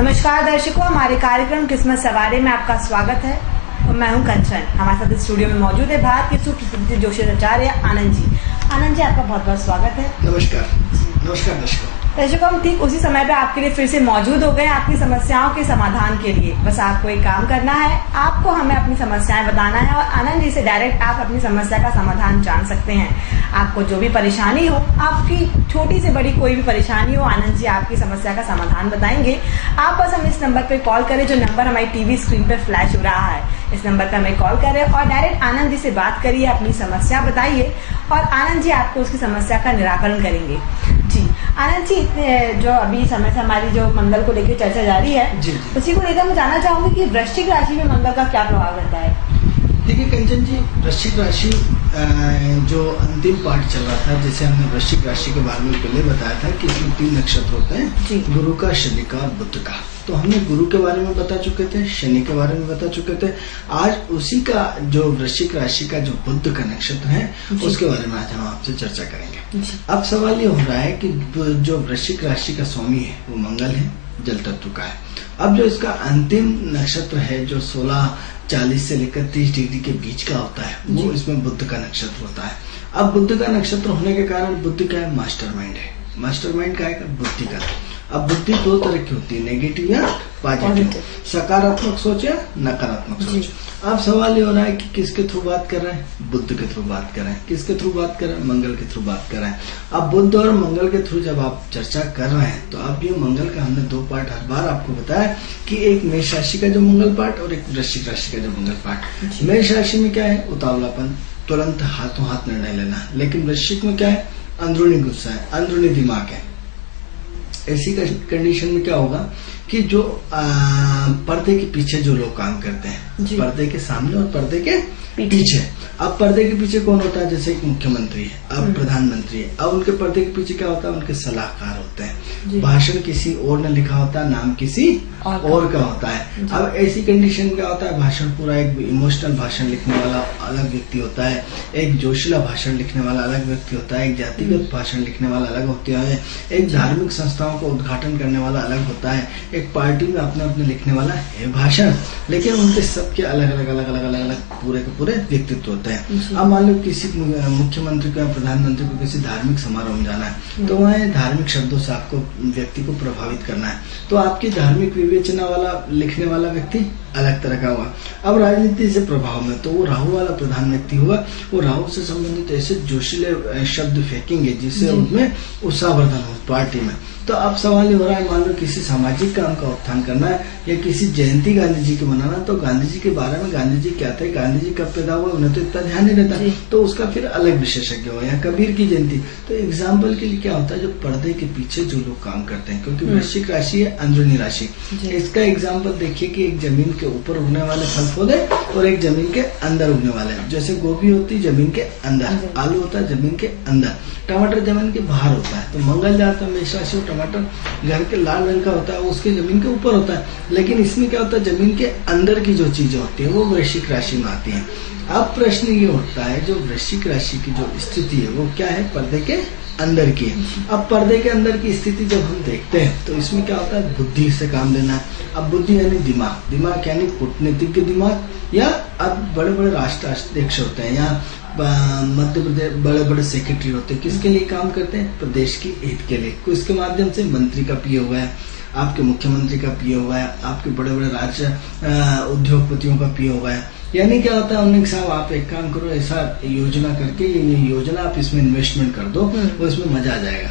नमस्कार दर्शकों, हमारे कार्यक्रम किस्मत सवारी में आपका स्वागत है और मैं हूं कंचन। हमारे साथ स्टूडियो में मौजूद है भारत के सुप्रसिद्ध ज्योतिषाचार्य आनंद जी। आनंद जी, आपका बहुत बहुत स्वागत है। नमस्कार। नमस्कार दर्शकों, हम ठीक उसी समय पे आपके लिए फिर से मौजूद हो गए आपकी समस्याओं के समाधान के लिए। बस आपको एक काम करना है, आपको हमें अपनी समस्याएं बताना है और आनंद जी से डायरेक्ट आप अपनी समस्या का समाधान जान सकते हैं। आपको जो भी परेशानी हो, आपकी छोटी से बड़ी कोई भी परेशानी हो, आनंद जी आपकी समस्या का समाधान बताएंगे। आप बस हम इस नंबर पे कॉल करें, जो नंबर हमारी टीवी स्क्रीन पे फ्लैश हो रहा है। इस नंबर पे हमें कॉल करें और डायरेक्ट आनंद जी से बात करिए, अपनी समस्या बताइए और आनंद जी आपको उसकी समस्या का निराकरण करेंगे। जी आनंद जी, जो अभी समय से हमारी जो मंगल को लेकर चर्चा जारी है, उसी को लेकर मैं जानना चाहूंगी कि वृश्चिक राशि में मंगल का क्या प्रभाव रहता है। देखिए कंचन जी, वृश्चिक राशि जो अंतिम पार्ट चल रहा था, जैसे हमने वृश्चिक राशि के बारे में पहले बताया था कि इसमें 3 नक्षत्र होते हैं, गुरु का, शनि का और बुध का। तो हमने गुरु के बारे में बता चुके थे, शनि के बारे में बता चुके थे। आज उसी का जो वृश्चिक राशि का जो बुध का नक्षत्र है, उसके बारे में आज हम आपसे चर्चा करेंगे। अब सवाल ये हो रहा है कि जो वृश्चिक राशि का स्वामी है वो मंगल है, जल तत्व का है। अब जो इसका अंतिम नक्षत्र है, जो 16:40 से लेकर 30 डिग्री के बीच का होता है, वो इसमें बुध का नक्षत्र होता है। अब बुध का नक्षत्र होने के कारण बुद्ध क्या है, मास्टरमाइंड है। मास्टरमाइंड का है बुद्धि का। अब बुद्धि 2 तरह की होती है, नेगेटिव या पॉजिटिव, सकारात्मक सोच या नकारात्मक सोच। अब सवाल ये हो रहा है कि किसके थ्रू बात कर रहे हैं, बुद्ध के थ्रू बात कर रहे हैं। किसके थ्रू बात कर रहे हैं, मंगल के थ्रू बात कर रहे हैं। अब बुद्ध और मंगल के थ्रू जब आप चर्चा कर रहे हैं, तो अब ये मंगल का हमने 2 पार्ट हर बार आपको बताया कि एक मेष राशि का जो मंगल पार्ट और एक वृश्चिक राशि का जो मंगल पार्ट। मेष राशि में क्या है, उतावलापन, तुरंत हाथों हाथ निर्णय लेना। लेकिन वृश्चिक में क्या है, अंदरूनी गुस्सा है, अंदरूनी दिमाग है। ऐसी कंडीशन में क्या होगा कि जो पर्दे के पीछे जो लोग काम करते हैं, पर्दे के सामने और पर्दे के पीछे। अब पर्दे के पीछे कौन होता है, जैसे एक मुख्यमंत्री है, अब प्रधानमंत्री है। अब उनके पर्दे के पीछे क्या होता है, उनके सलाहकार होते हैं। भाषण किसी और ने लिखा होता है, नाम किसी और का होता है। अब ऐसी कंडीशन में क्या होता है, भाषण पूरा एक इमोशनल भाषण लिखने वाला अलग व्यक्ति होता है, एक जोशीला भाषण लिखने वाला अलग व्यक्ति होता है, एक जातिगत भाषण लिखने वाला अलग होता है, एक धार्मिक संस्थाओं का उद्घाटन करने वाला अलग होता है, एक पार्टी में अपने अपने लिखने वाला है भाषण। लेकिन उनके सबके अलग अलग अलग अलग अलग अलग पूरे के पूरे व्यक्तित्व होते हैं। अब मान लो किसी मुख्यमंत्री को या प्रधानमंत्री को किसी धार्मिक समारोह में जाना है, तो वहाँ धार्मिक शब्दों से आपको व्यक्ति को प्रभावित करना है, तो आपकी धार्मिक विवेचना वाला लिखने वाला व्यक्ति अलग तरह का हुआ। अब राजनीति से प्रभाव में तो वो राहु वाला प्रधान व्यक्ति हुआ, वो राहु से संबंधित ऐसे जोशीले शब्द फेंकेंगे जिससे उनमें उत्साहवर्धन हो पार्टी में। तो अब सवाल ये हो रहा है, मान लो किसी सामाजिक काम का उत्थान करना है या किसी जयंती गांधी जी की मनाना, तो गांधी जी के बारे में गांधी जी क्या थे, गांधी जी कब पैदा हुए, उन्हें तो इतना ध्यान नहीं रहता, तो उसका फिर अलग विशेषज्ञ हो। या कबीर की जयंती, तो एग्जाम्पल के लिए क्या होता है, जो पर्दे के पीछे जो लोग काम करते हैं, क्योंकि वृश्चिक राशि है अंदरूनी राशि। इसका एग्जाम्पल देखिए कि एक जमीन के ऊपर उगने वाले फल पौधे और एक जमीन के अंदर उगने वाले, जैसे गोभी होती है जमीन के अंदर, आलू होता है जमीन के अंदर, टमाटर जमीन के बाहर होता है। तो मंगल जाता है मेष राशि, टमाटर घर के लाल रंग का होता है, उसके जमीन के ऊपर होता है। लेकिन इसमें क्या होता है, जमीन के अंदर की जो चीजें होती है वो वृश्चिक राशि में आती है। अब प्रश्न ये उठता है, जो वृश्चिक राशि की जो स्थिति है वो क्या है, पर्दे के अंदर की है। अब पर्दे के अंदर की स्थिति जब हम देखते हैं, तो इसमें क्या होता है, बुद्धि से काम लेना है। अब बुद्धि यानी दिमाग, दिमाग यानी कूटनीतिज्ञ दिमाग, या अब बड़े बड़े राष्ट्राध्यक्ष होते हैं या मध्य प्रदेश बड़े बड़े सेक्रेटरी होते हैं, किसके लिए काम करते हैं, प्रदेश की हित के लिए। इसके माध्यम से मंत्री का पीए हुआ है, आपके मुख्यमंत्री का पीए हुआ है, आपके बड़े बड़े राज्य उद्योगपतियों का पीए हुआ है। यानी क्या होता है, उन्होंने साहब आप एक काम करो, ऐसा योजना करके ये योजना आप इसमें इन्वेस्टमेंट कर दो, वो इसमें मजा आ जाएगा।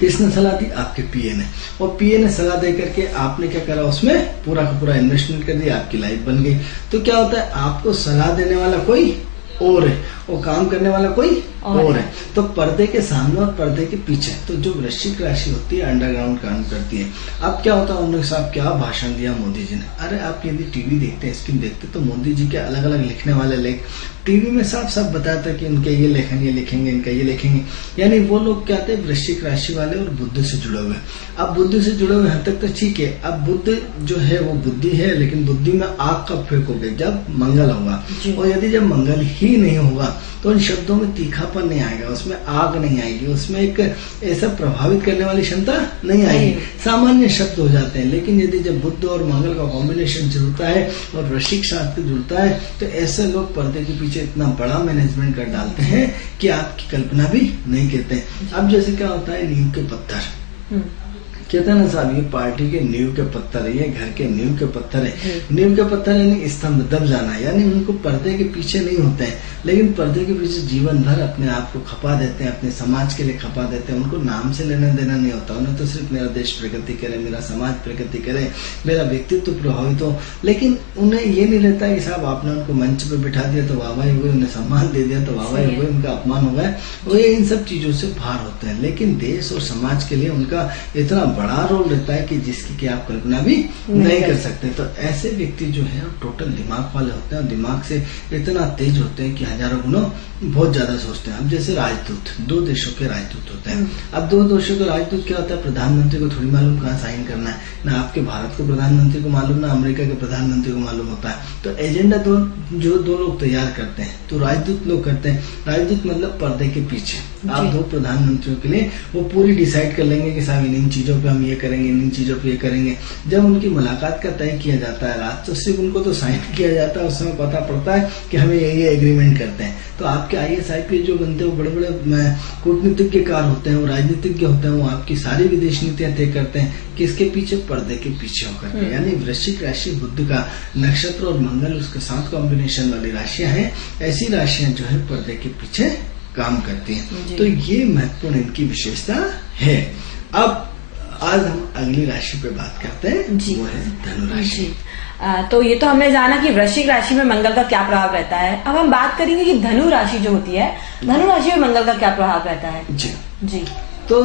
किसने सलाह दी, आपके पीए ने। और पीए ने सलाह दे करके आपने क्या करा, उसमें पूरा का पूरा इन्वेस्टमेंट कर दिया, आपकी लाइफ बन गई। तो क्या होता है, आपको सलाह देने वाला कोई और है और काम करने वाला कोई और है। तो पर्दे के सामने और पर्दे के पीछे, तो जो वृश्चिक राशि होती है अंडरग्राउंड काम करती है। अब क्या होता है, उन्होंने साहब क्या भाषण दिया मोदी जी ने। अरे आप यदि टीवी देखते हैं, स्क्रीन देखते, तो मोदी जी के अलग अलग लिखने वाले लेख टीवी में साफ साफ बताया था कि उनके ये लेखन ये लिखेंगे, इनका ये लिखेंगे। यानी वो लोग क्या थे, वृश्चिक राशि वाले और बुद्ध से जुड़े हुए। अब बुद्ध से जुड़े हुए हद तक तो ठीक है। अब बुद्ध जो है वो बुद्धि है, लेकिन बुद्धि में आग कब फेंकोगे, जब मंगल होगा। और यदि जब मंगल ही नहीं होगा तो उन शब्दों में तीखापन नहीं आएगा, उसमें आग नहीं आएगी, उसमें एक ऐसा प्रभावित करने वाली क्षमता नहीं आएगी, सामान्य शब्द हो जाते हैं। लेकिन यदि जब बुध और मंगल का कॉम्बिनेशन जुड़ता है और वृश्चिक शास्त्र जुड़ता है तो ऐसे लोग पर्दे के पीछे इतना बड़ा मैनेजमेंट कर डालते हैं कि आपकी कल्पना भी नहीं करते। अब जैसे क्या होता है, नींव के पत्थर कहते हैं ना साहब, ये पार्टी के नींव के पत्थर है, ये घर के नींव के पत्थर है। नींव के पत्थर यानी स्तंभ, दब जाना, यानी उनको पर्दे के पीछे नहीं होते हैं, लेकिन पर्दे के पीछे जीवन भर अपने आप को खपा देते हैं, अपने समाज के लिए खपा देते हैं। उनको नाम से लेना देना नहीं होता, उन्हें तो सिर्फ मेरा देश प्रगति करे, मेरा समाज प्रगति करे, मेरा व्यक्तित्व प्रभावित हो। लेकिन उन्हें ये नहीं रहता कि साहब आपने उनको मंच पे बिठा दिया तो वाहवाही हो गई, उन्हें सम्मान दे दिया तो वाहवाही हो गई, उनका अपमान हो गया। वो ये इन सब चीजों से बाहर होते हैं, लेकिन देश और समाज के लिए उनका इतना बड़ा रोल रहता है कि जिसकी कि आप कल्पना भी नहीं कर सकते। तो ऐसे व्यक्ति जो है टोटल दिमाग वाले होते हैं और दिमाग से इतना तेज होते हैं कि हजारों गुना बहुत ज्यादा सोचते हैं। अब जैसे राजदूत, 2 देशों के राजदूत होते हैं। अब 2 देशों के राजदूत क्या होता है, प्रधानमंत्री को थोड़ी मालूम कहाँ साइन करना है, ना आपके भारत को प्रधानमंत्री को मालूम, ना अमेरिका के प्रधानमंत्री को मालूम होता है। तो एजेंडा जो 2 लोग तैयार करते हैं तो राजदूत लोग करते हैं। राजदूत मतलब पर्दे के पीछे आप 2 प्रधानमंत्रियों के लिए वो पूरी डिसाइड कर लेंगे कि साहब इन चीजों पे हम ये करेंगे, इन चीजों पे ये करेंगे। जब उनकी मुलाकात का तय किया जाता है रात, तो सिर्फ उनको तो साइन किया जाता है, उस समय पता पड़ता है कि हमें ये एग्रीमेंट करते हैं। तो आपके IAS IPS जो बनते हैं वो बड़े बड़े कूटनीतिज्ञकार होते हैं, वो राजनीतिज्ञ होते हैं, वो आपकी सारी विदेश नीतियां तय करते हैं। किसके पीछे, पर्दे के पीछे होकर के। यानी वृश्चिक राशि बुध का नक्षत्र और मंगल उसके साथ कॉम्बिनेशन वाली राशियां हैं। ऐसी राशियां जो है पर्दे के पीछे काम करती हैं। तो ये महत्वपूर्ण इनकी विशेषता है। अब आज हम अगली राशि पे बात करते हैं, वो है धनु राशि। तो ये तो हमने जाना कि वृश्चिक राशि में मंगल का क्या प्रभाव रहता है। अब हम बात करेंगे कि धनु राशि जो होती है, धनु राशि में मंगल का क्या प्रभाव रहता है। जी तो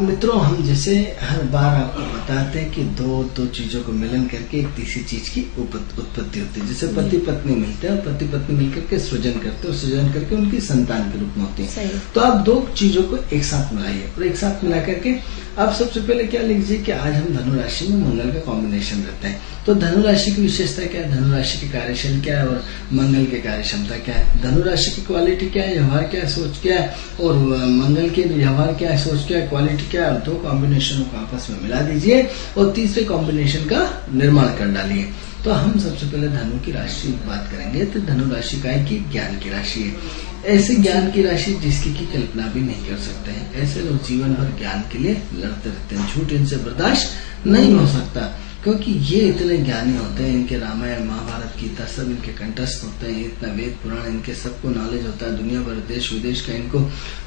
मित्रों, हम जैसे हर बार आपको बताते हैं कि दो चीजों को मिलन करके एक तीसरी चीज की उत्पत्ति होती है। जैसे पति पत्नी मिलते हैं और पति पत्नी मिलकर के सृजन करते हैं और सृजन करके उनकी संतान के रूप में होती है। तो आप 2 चीजों को एक साथ मिलाइए और एक साथ मिला करके अब सबसे पहले क्या लीजिए कि आज हम धनु राशि में मंगल का कॉम्बिनेशन रहता है। तो धनु राशि की विशेषता क्या है, धनु राशि की कार्यशैली क्या है और मंगल की कार्यक्षमता क्या है, धनु राशि की क्वालिटी क्या है, व्यवहार क्या है, सोच क्या है, और मंगल के व्यवहार क्या है, सोच क्या है, क्वालिटी क्या है। और 2 कॉम्बिनेशनों को आपस में मिला दीजिए और तीसरे कॉम्बिनेशन का निर्माण कर डालिए। तो हम सबसे पहले धनु की राशि की बात करेंगे। तो धनु राशि का है कि ज्ञान की राशि है। ऐसे ज्ञान की राशि जिसकी की कल्पना भी नहीं कर सकते हैं। ऐसे लोग जीवन भर ज्ञान के लिए लड़ते रहते हैं, झूठ इनसे बर्दाश्त नहीं हो सकता, क्योंकि ये इतने ज्ञानी होते हैं। इनके रामायण महाभारत गीता सब इनके कंठस्थ होते हैं, इतना वेद पुराण इनके सबको नॉलेज होता है, दुनिया भर देश विदेश का इनको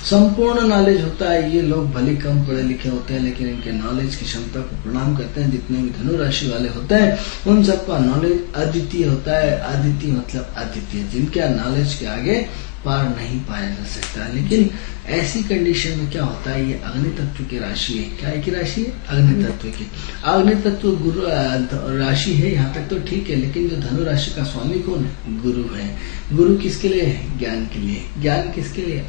संपूर्ण नॉलेज होता है। ये लोग भले कम पढ़े लिखे होते हैं लेकिन इनके नॉलेज की क्षमता को प्रणाम करते हैं। जितने भी धनु राशि वाले होते हैं उन सबका नॉलेज अद्वितीय होता है। अद्वितीय मतलब अद्वितीय, जिनके नॉलेज के आगे पार नहीं पाया जा सकता। लेकिन ऐसी कंडीशन में क्या होता है, ये अग्नि तत्व की राशि है। क्या की राशि है, अग्नि तत्व की। अग्नि तत्व गुरु राशि है, यहाँ तक तो ठीक है। लेकिन जो धनु राशि का स्वामी कौन है, गुरु है। गुरु किसके लिए है, ज्ञान के लिए। ज्ञान किसके लिए,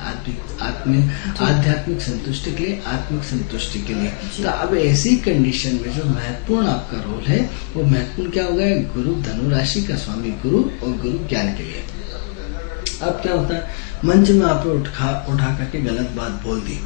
आध्यात्मिक संतुष्टि के लिए, आत्मिक संतुष्टि के लिए। तो अब ऐसी कंडीशन में जो महत्वपूर्ण आपका रोल है वो महत्वपूर्ण क्या होगा, गुरु धनु राशि का स्वामी गुरु और गुरु ज्ञान के लिए। अब क्या होता है, मंच में आपने उठा करके गलत बात बोल दी।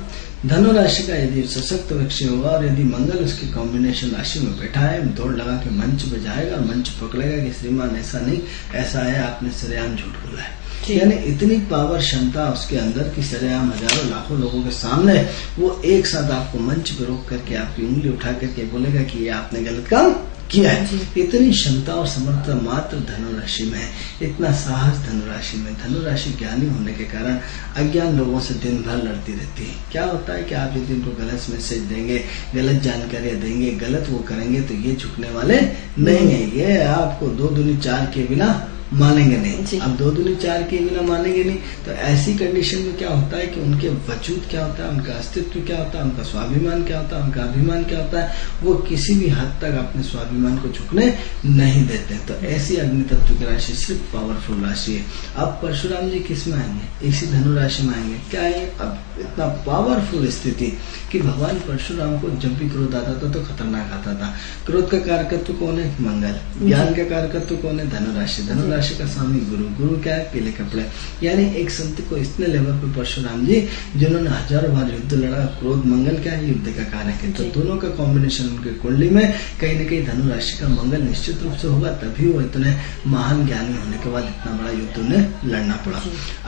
धनु राशि का यदि सशक्त व्यक्ति होगा और यदि मंगल उसकी कॉम्बिनेशन राशि में बैठा है, दौड़ लगा के मंच पे जाएगा और मंच पकड़ेगा कि श्रीमान ऐसा नहीं ऐसा है, आपने सरेआम झूठ बोला है। यानी इतनी पावर क्षमता उसके अंदर की सरेआम हजारों लाखों लोगों के सामने वो एक साथ आपको मंच पे रोक करके आपकी उंगली उठा करके बोलेगा कि ये आपने गलत काम किया है। इतनी क्षमता और समर्थता मात्र धनु राशि में है, इतना साहस धनु राशि में। धनु राशि ज्ञानी होने के कारण अज्ञान लोगों से दिन भर लड़ती रहती है। क्या होता है कि आप यदि इनको गलत मैसेज देंगे, गलत जानकारियां देंगे, गलत वो करेंगे तो ये झुकने वाले नहीं है। ये आपको 2 दूनी 4 के बिना मानेंगे नहीं। अब 2 दूनी 4 के बिना मानेंगे नहीं। तो ऐसी कंडीशन में क्या होता है कि उनके वजूद क्या होता है, उनका अस्तित्व क्या होता है, उनका स्वाभिमान क्या होता है, उनका अभिमान क्या होता है, वो किसी भी हद तक अपने स्वाभिमान को झुकने नहीं देते। तो ऐसी अग्नि तत्व की राशि सिर्फ पावरफुल राशि है। अब परशुराम जी किस में आएंगे, इसी धनु राशि में आएंगे। क्या है, अब इतना पावरफुल स्थिति कि भगवान परशुराम को जब भी क्रोध आता था तो खतरनाक आता था। क्रोध का कारकत्व कौन है, मंगल। ज्ञान का कारकत्व कौन है, धनु राशि। धनु राशि राशि का स्वामी गुरु, गुरु क्या है? पीले कपड़े। यानी एक संत को इतने लेवल पे परशुराम जी जिन्होंने हजारों बार युद्ध लड़ा, क्रोध मंगल क्या है? युद्ध का कारक है। तो दोनों का कॉम्बिनेशन उनके कुंडली में कहीं न कहीं धनु राशि का मंगल निश्चित रूप से होगा, तभी वो इतने महान ज्ञानी होने के बाद इतना बड़ा युद्ध उन्हें लड़ना पड़ा।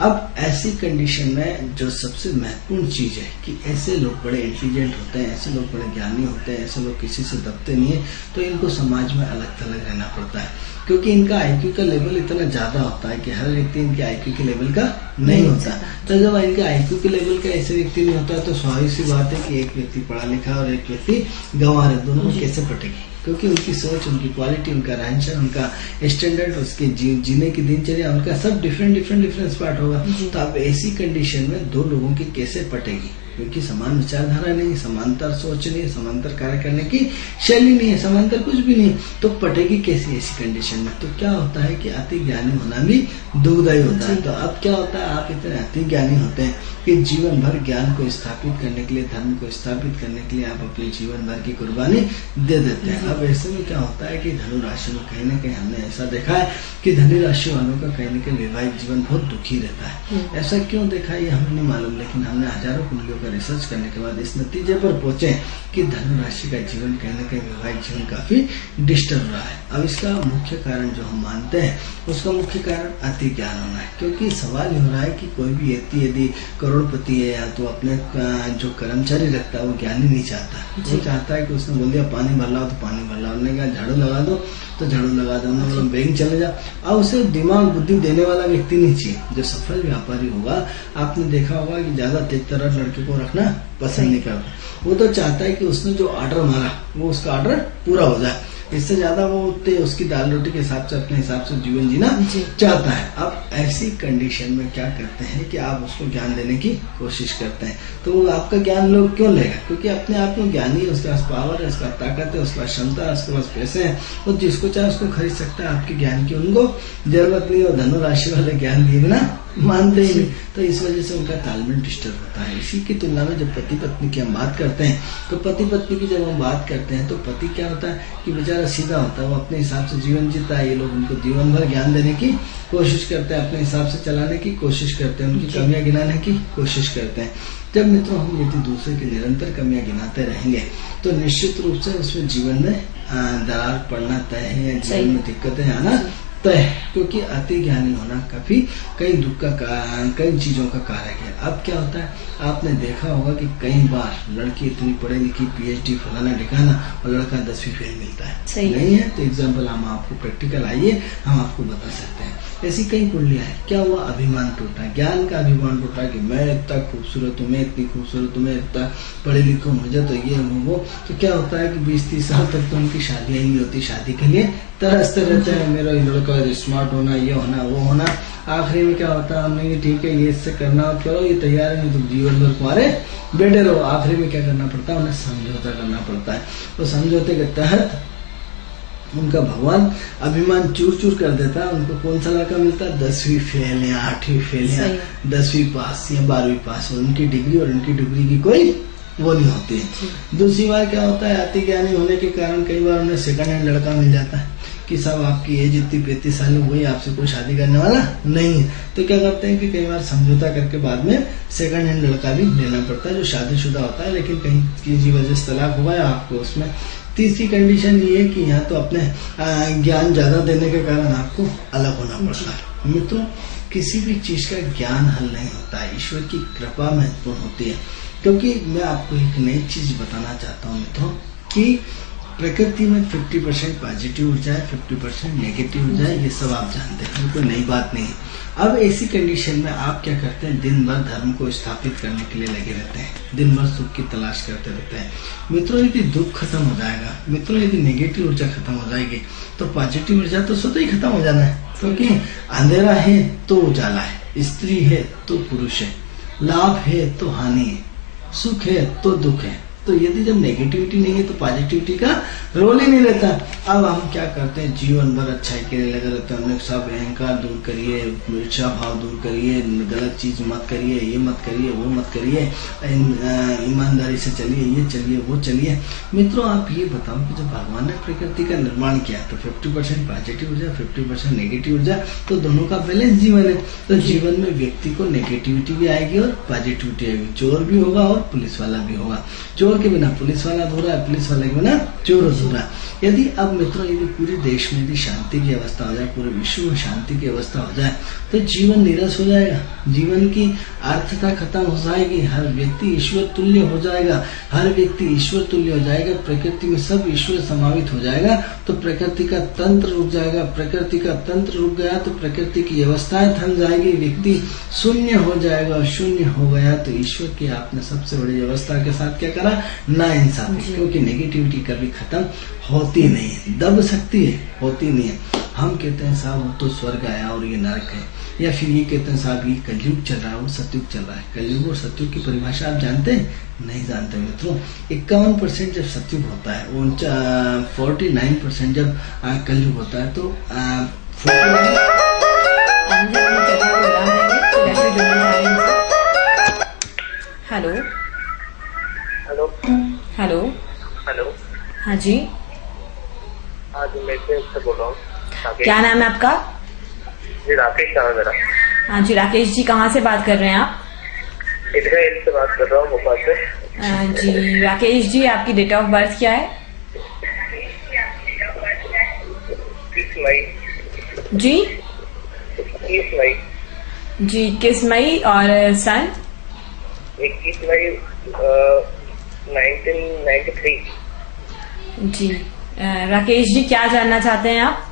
अब ऐसी कंडीशन में जो सबसे महत्वपूर्ण चीज है कि ऐसे लोग बड़े इंटेलिजेंट होते हैं, ऐसे लोग बड़े ज्ञानी होते हैं, ऐसे लोग किसी से दबते नहीं है, तो इनको समाज में अलग थलग रहना पड़ता है, क्योंकि इनका आईक्यू का लेवल इतना ज्यादा होता है कि हर व्यक्ति इनके आईक्यू के लेवल का नहीं होता। तो जब इनके आईक्यू के लेवल का ऐसे व्यक्ति नहीं होता तो स्वाभाविक सी बात है कि एक व्यक्ति पढ़ा लिखा और एक व्यक्ति गंवार है, दोनों में कैसे पटेगी? क्योंकि उनकी सोच, उनकी क्वालिटी, उनका रहन सहन, उनका स्टैंडर्ड, उसके जीने की दिनचर्या, उनका सब डिफरेंट पार्ट होगा। तो अब ऐसी कंडीशन में दो लोगों की कैसे पटेगी? क्योंकि समान विचारधारा नहीं, समांतर सोच नहीं, समांतर कार्य करने की शैली नहीं है, समांतर कुछ भी नहीं, तो पटेगी कैसी ऐसी कंडीशन में? तो क्या होता है कि अति ज्ञानी होना भी दुखदायी होता है। तो अब क्या होता है, आप इतने अति ज्ञानी होते हैं कि जीवन भर ज्ञान को स्थापित करने के लिए, धर्म को स्थापित करने के लिए आप अपने जीवन भर की कुर्बानी दे देते हैं। अब ऐसे में क्या होता है कि धनु राशि में कहीं न कहीं हमने ऐसा देखा है कि धनु राशि वालों का कहीं न कहीं वैवाहिक जीवन बहुत दुखी रहता है। ऐसा क्यों देखा है ये हमें नहीं मालूम, लेकिन हमने हजारों कुंडलियों का रिसर्च करने के बाद इस नतीजे पर पहुंचे कि धनु राशि का जीवन कहीं न कहीं वैवाहिक जीवन काफी डिस्टर्ब रहा है। अब इसका मुख्य कारण जो हम मानते हैं, उसका मुख्य कारण अति ज्ञान होना है। क्योंकि सवाल ये हो रहा है कि कोई भी व्यक्ति यदि करोड़पति है या तो अपने जो कर्मचारी रखता है वो ज्ञानी नहीं चाहता, वो चाहता है कि उसने बोल दिया पानी भर लाओ तो पानी भर लाओ, उन्होंने कहा झाड़ू लगा दो तो झाड़ू लगा दो, उन्होंने बोला बैंक चले जाओ। अब उसे दिमाग बुद्धि देने वाला व्यक्ति नहीं चाहिए। जो सफल व्यापारी होगा, आपने देखा होगा कि ज्यादा तेज तरह लड़के को रखना पसंद नहीं करता, वो तो चाहता है कि उसने जो ऑर्डर मारा वो उसका ऑर्डर पूरा हो जाए, इससे ज्यादा वो उसकी दाल रोटी के हिसाब से अपने हिसाब से जीवन जीना चाहता है। अब ऐसी कंडीशन में क्या करते हैं कि आप उसको ज्ञान देने की कोशिश करते हैं, तो वो आपका ज्ञान लोग क्यों लेगा? क्योंकि अपने आप में ज्ञानी है, उसके पास पावर है, उसके पास ताकत है, उसके पास क्षमता है, उसके पास पैसे हैं, वो जिसको चाहे उसको खरीद सकता है। आपके ज्ञान की उनको जरूरत नहीं, और धनु राशि वाले ज्ञान लिए बिना मानते ही नहीं, तो इस वजह से उनका तालमेल डिस्टर्ब होता है। इसी की तुलना में जब पति पत्नी की हम बात करते हैं, तो पति पत्नी की जब हम बात करते हैं तो पति क्या होता है कि बेचारा सीधा होता है, वो अपने हिसाब से जीवन जीता है। ये लोग उनको जीवन भर ज्ञान देने की कोशिश करते हैं, अपने हिसाब से चलाने की कोशिश करते हैं, उनकी कमियां गिनाने की कोशिश करते हैं। जब मित्रों हम यदि दूसरे की निरंतर कमियां गिनाते रहेंगे तो निश्चित रूप से उसमें जीवन में दरार पड़ना तय है, या जीवन में दिक्कतें आना तय है। क्योंकि अति ज्ञानी होना काफी कई दुख का कई चीजों का कारक है। अब क्या होता है, आपने देखा होगा कि कई बार लड़की इतनी पढ़ी लिखी PhD फलाना ढिकाना और लड़का 10वीं फेल मिलता है, नहीं है? तो एग्जाम्पल हम आपको प्रैक्टिकल आइए हम आपको बता सकते हैं। ऐसी कई कुंडलियां हैं। क्या हुआ? अभिमान टूटा, ज्ञान का अभिमान टूटा कि मैं इतना खूबसूरत हूँ, मैं इतनी खूबसूरत हूँ, मैं इतना पढ़े लिखा हूँ, मुझे तो ये हूँ वो। तो क्या होता है कि 20-30 साल तक तो उनकी शादियां ही नहीं होती, शादी के लिए तरसते रहते हैं, मेरा लड़का स्मार्ट होना, ये होना वो होना। आखिरी में क्या होता है, हमने ठीक है ये इससे करना करो, ये तैयार है, नहीं तो जीवन भर तुम्हारे बैठे रहो। आखिरी में क्या करना पड़ता है, उन्हें समझौता करना पड़ता है। तो समझौते के तहत उनका भगवान अभिमान चूर चूर कर देता है। उनको कौन सा लड़का मिलता है? 10वीं फेल या 8वीं फेल या 10वीं पास या 12वीं पास। उनकी डिग्री और उनकी डिग्री की कोई वो नहीं होती है। दूसरी बार क्या होता है, अति ज्ञानी होने के कारण कई बार उन्हें सेकंड हैंड लड़का मिल जाता है कि साहब आपकी एज इतनी 35 साल हो गई, आपसे कोई शादी करने वाला नहीं है। तो क्या करते हैं कि कई बार समझौता करके बाद में सेकंड हैंड लड़का भी लेना पड़ता है जो शादीशुदा होता है, लेकिन कहीं किसी वजह से तलाक हुआ है आपको उसमें। तीसरी कंडीशन ये है कि यहाँ तो अपने ज्ञान ज्यादा देने के कारण आपको अलग होना पड़ता है। मित्रों, किसी भी चीज का ज्ञान हल नहीं होता है, ईश्वर की कृपा महत्वपूर्ण होती है। क्योंकि मैं आपको एक नई चीज बताना चाहता हूँ मित्रों कि प्रकृति में 50% पॉजिटिव ऊर्जा है, 50% नेगेटिव ऊर्जा है, ये सब आप जानते हैं, कोई नई बात नहीं है। अब ऐसी कंडीशन में आप क्या करते हैं, दिन भर धर्म को स्थापित करने के लिए लगे रहते हैं, दिन भर सुख की तलाश करते रहते हैं। मित्रों, यदि दुख खत्म हो जाएगा, मित्रों यदि नेगेटिव ऊर्जा खत्म हो जाएगी तो पॉजिटिव ऊर्जा तो स्वतः ही खत्म हो जाना है। क्योंकि अंधेरा है तो उजाला है, स्त्री है तो पुरुष है, लाभ है तो हानि है, सुख है तो दुख है, तो यदि जब नेगेटिविटी नहीं है तो पॉजिटिविटी का रोल ही नहीं रहता। अब हम क्या करते हैं, जीवन भर अच्छाई के लिए लगे रहते हैं। हमने सब अहंकार दूर करिए, ईर्ष्या भाव दूर करिए, गलत चीज मत करिए, ये मत करिए, वो मत करिए, ईमानदारी से चलिए, ये चलिए, वो चलिए। मित्रों आप ये बताओ कि जब भगवान ने प्रकृति का निर्माण किया तो 50% पॉजिटिव ऊर्जा, 50% नेगेटिव ऊर्जा, तो दोनों का बैलेंस जीवन है। तो जीवन में व्यक्ति को नेगेटिविटी भी आएगी और पॉजिटिविटी आएगी। चोर भी होगा और पुलिस वाला भी होगा। चोर के बिना पुलिस वाला अधूरा है, पुलिस वाले के बिना चोर अधूरा। यदि अब मित्रों यदि पूरे देश में यदि शांति की अवस्था हो जाए, पूरे विश्व में शांति की अवस्था हो जाए तो जीवन नीरस हो जाएगा, जीवन की अर्थता खत्म हो जाएगी, हर व्यक्ति ईश्वर तुल्य हो जाएगा, हर व्यक्ति ईश्वर तुल्य हो जाएगा, प्रकृति में सब ईश्वर समावित हो जाएगा। तो प्रकृति का तंत्र रुक जाएगा, प्रकृति का तंत्र रुक गया तो प्रकृति की व्यवस्थाएं थम जाएगी, व्यक्ति शून्य हो जाएगा। शून्य हो गया तो ईश्वर की आपने सबसे बड़ी व्यवस्था के साथ क्या करा, ना इंसाफी, क्योंकि नेगेटिविटी कभी खत्म होती नहीं है, दब सकती है, होती नहीं है। हम कहते हैं साहब वो तो स्वर्ग आया और ये नरक है, या फिर ये कहते हैं साहब ये कलयुग चल रहा है, वो सतयुग चल रहा है। कलयुग और सतयुग की परिभाषा आप जानते हैं? नहीं जानते मित्रों। 51% जब सतयुग होता है, 49% जब कलयुग होता है, तो 49 हेलो हेलो हेलो हेलो। हाँ जी, हाँ जी, मैं से बोल रहा हूँ। क्या नाम है आपका? जी राकेश नाम है मेरा। हाँ जी राकेश जी, कहाँ से बात कर रहे हैं आप? इधर से बात कर रहा हूँ, भोपाल से। जी राकेश जी, आपकी डेट ऑफ बर्थ क्या है? 21 मई। जी 21 मई जी 21 मई और सन? 21 मई 1993। जी राकेश जी, क्या जानना चाहते हैं आप?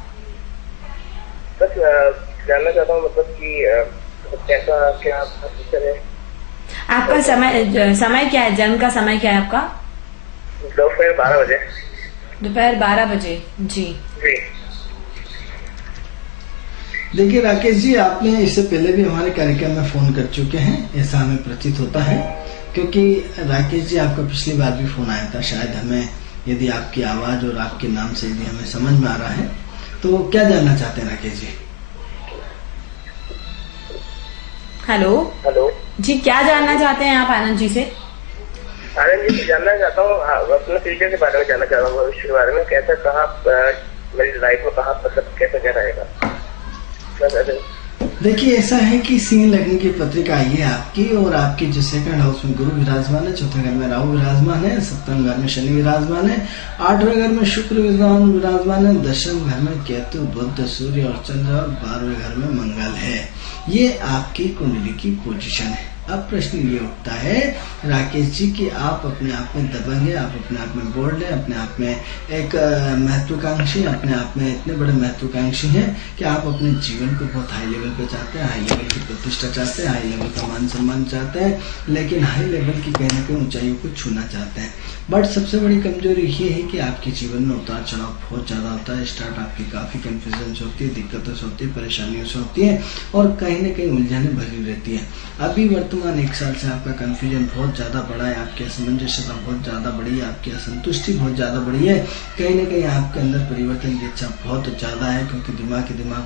बस जानना चाहता हूँ, मतलब कि कैसा क्या फ्यूचर है आपका? समय क्या है, जन्म का समय क्या है आपका? दोपहर 12 बजे। दोपहर 12 बजे। जी जी देखिए राकेश जी, आपने इससे पहले भी हमारे कार्यक्रम में फोन कर चुके हैं, ऐसा हमें प्रतीत होता है, क्योंकि राकेश जी आपका पिछली बार भी फोन आया था। शायद हमें यदि आपकी आवाज और आपके नाम से यदि हमें समझ में आ रहा है, तो क्या जानना चाहते हैं राकेश जी? हेलो हेलो जी, क्या जानना चाहते हैं आप आनंद जी से? आनंद जी से जानना चाहता हूँ, अपने फ्यूचर के बारे में जानना चाहता हूँ, भविष्य के बारे में, कैसा कहाँ मेरी लाइफ में कहाँ मतलब कैसा क्या रहेगा। देखिए ऐसा है कि सिंह लग्न की पत्रिका आई है आपकी, और आपके जो सेकंड हाउस में गुरु विराजमान है, चौथे घर में राहु विराजमान है, सप्तम घर में शनि विराजमान है, 8वें घर में शुक्र विराजमान है, 10वें घर में केतु, बुध, सूर्य और चंद्र, और 12वें घर में मंगल है। ये आपकी कुंडली की पोजीशन है। अब प्रश्न ये उठता है राकेश जी कि आप अपने आप में दबंग है, आप अपने आप में बोल्ड है, अपने आप में एक महत्वाकांक्षी, अपने आप में इतने बड़े महत्वाकांक्षी हैं कि आप अपने जीवन को बहुत हाई लेवल पे चाहते हैं, हाई लेवल की प्रतिष्ठा चाहते हैं, हाई लेवल का मान सम्मान चाहते हैं, लेकिन हाई लेवल की कहीं न कहीं ऊंचाइयों को छूना चाहते हैं। बट सबसे बड़ी कमजोरी ये है कि आपके जीवन में उतार चढ़ाव बहुत ज्यादा होता है। स्टार्ट आपकी काफी कंफ्यूजन से होती है, दिक्कतों से होती है, परेशानियों से होती है, और कहीं न कहीं उलझने भरी रहती है। अभी वर्तमान 1 साल से आपका कंफ्यूजन बहुत ज्यादा बढ़ा है, आपकी असमंजसता बहुत ज्यादा बढ़ी है, आपकी असंतुष्टि बहुत ज्यादा बढ़ी है, कहीं न कहीं आपके अंदर परिवर्तन की इच्छा बहुत ज्यादा है, क्योंकि दिमाग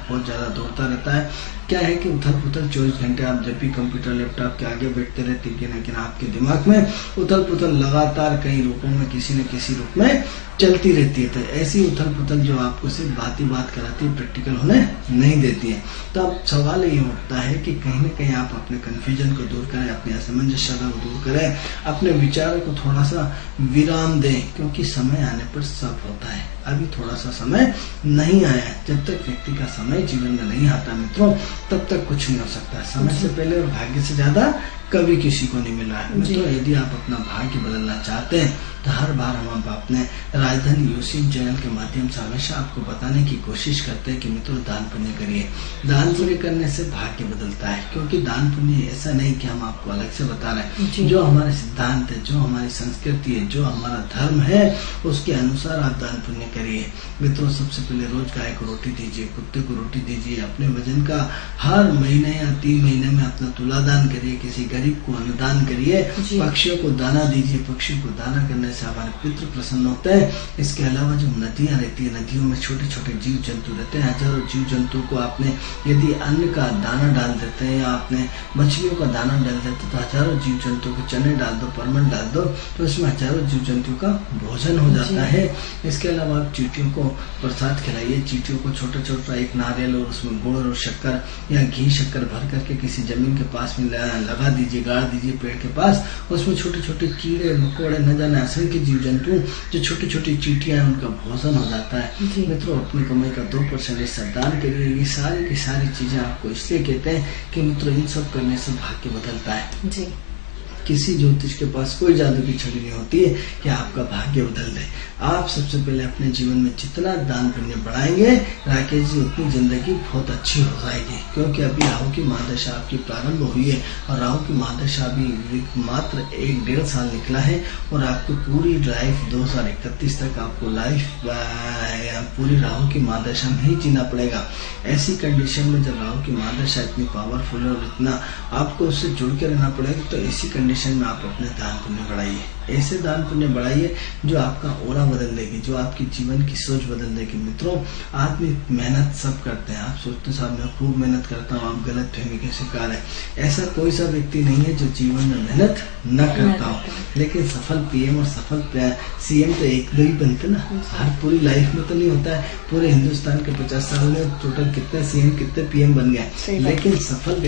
बहुत ज्यादा दौड़ता रहता है। क्या है कि उथल पुथल 24 घंटे आप जब भी कंप्यूटर लैपटॉप के आगे बैठते रहते हैं, लेकिन आपके दिमाग में उथल पुथल लगातार कई रूपों में किसी न किसी रूप में चलती रहती है। तो ऐसी उथल पुथल जो आपको सिर्फ बात ही बात कराती है, प्रैक्टिकल होने नहीं देती है। तो अब सवाल ये उठता है कि कहीं न कहीं आप अपने कंफ्यूजन को दूर करें, अपने असमंजसता को दूर करें, अपने विचारों को थोड़ा सा विराम दें, क्योंकि समय आने पर सब होता है। अभी थोड़ा सा समय नहीं आया है। जब तक व्यक्ति का समय जीवन में नहीं आता मित्रों, तब तक कुछ नहीं हो सकता। समय से पहले और भाग्य से ज्यादा कभी किसी को नहीं मिल रहा है। मित्रों, यदि आप अपना भाग्य बदलना चाहते हैं तो हर बार हम अपने राजधानी यूट्यूब चैनल के माध्यम से हमेशा आपको बताने की कोशिश करते हैं कि मित्रों दान पुण्य करिए। दान पुण्य करने से भाग्य बदलता है, क्योंकि दान पुण्य ऐसा नहीं कि हम आपको अलग से बता रहे हैं। जो हमारे सिद्धांत है, जो हमारी संस्कृति है, जो हमारा धर्म है, उसके अनुसार आप दान पुण्य करिए। मित्रों सबसे पहले रोज गाय को रोटी दीजिए, कुत्ते को रोटी दीजिए, अपने वजन का हर महीने या 3 महीने में अपना तुला दान करिए, किसी गरीब को अन्नदान करिए, पक्षियों को दाना दीजिए। पक्षियों को दाना करने से हमारे पितृ प्रसन्न होते हैं। इसके अलावा जो नदियां रहती है, नदियों में छोटे छोटे जीव जंतु रहते हैं। हजारों जीव जंतु को आपने यदि अन्न का दाना डाल देते हैं या आपने मछलियों का दाना डाल देते हैं, तो हजारों जीव जंतु को चने डाल दो, परमन डाल दो, तो इसमें हजारों जीव जंतु का भोजन हो जाता है। इसके अलावा आप चींटियों को प्रसाद खिलाइए। चींटियों को छोटा छोटा एक नारियल और उसमें गुड़ और शक्कर या घी शक्कर भर करके किसी जमीन के पास में लगा दीजिए, गाड़ दीजिए पेड़ के पास। उसमें छोटे छोटे कीड़े मकोड़े न जाने असंख्य जीव जंतु जो छोटी छोटी चींटियां उनका भोजन हो जाता है। मित्रों अपनी कमाई का 2% हिस्सा दान करिए। ये सारी की सारी चीजें आपको इसलिए कहते हैं कि मित्रों इन सब करने से भाग्य बदलता है। जी। किसी ज्योतिष के पास कोई जादू की छड़ी नहीं होती है कि आपका भाग्य बदल दे। आप सबसे पहले अपने जीवन में जितना दान पुण्य बढ़ाएंगे राकेश जी, उतनी जिंदगी बहुत अच्छी हो जाएगी। क्योंकि अभी राहु की महादशा आपकी प्रारंभ हुई है और राहु की महादशा अभी मात्र 1-1.5 साल निकला है और आपकी पूरी लाइफ 2031 तक आपको लाइफ पूरी राहु की महादशा में ही जीना पड़ेगा। ऐसी कंडीशन में जब राहु की महादशा इतनी पावरफुल है और इतना आपको उससे जुड़ के रहना पड़ेगा, तो ऐसी कंडीशन में आप अपने दान पुण्य बढ़ाइए। ऐसे दान पुण्य बढ़ाइए जो आपका ओरा बदल देगी, जो आपकी जीवन की सोच बदल देगी। मित्रों आदमी मेहनत सब करते हैं। आप सोचते साहब मैं खूब मेहनत करता हूँ, आप गलत फहमी के शिकार है। ऐसा कोई सा व्यक्ति नहीं है जो जीवन में मेहनत न करता हो। लेकिन सफल पीएम और सफल सीएम तो एक दो ही बनते ना, हर पूरी लाइफ में तो नहीं होता है। पूरे हिंदुस्तान के 50 साल में टोटल कितने सीएम कितने पीएम बन गए, लेकिन सफल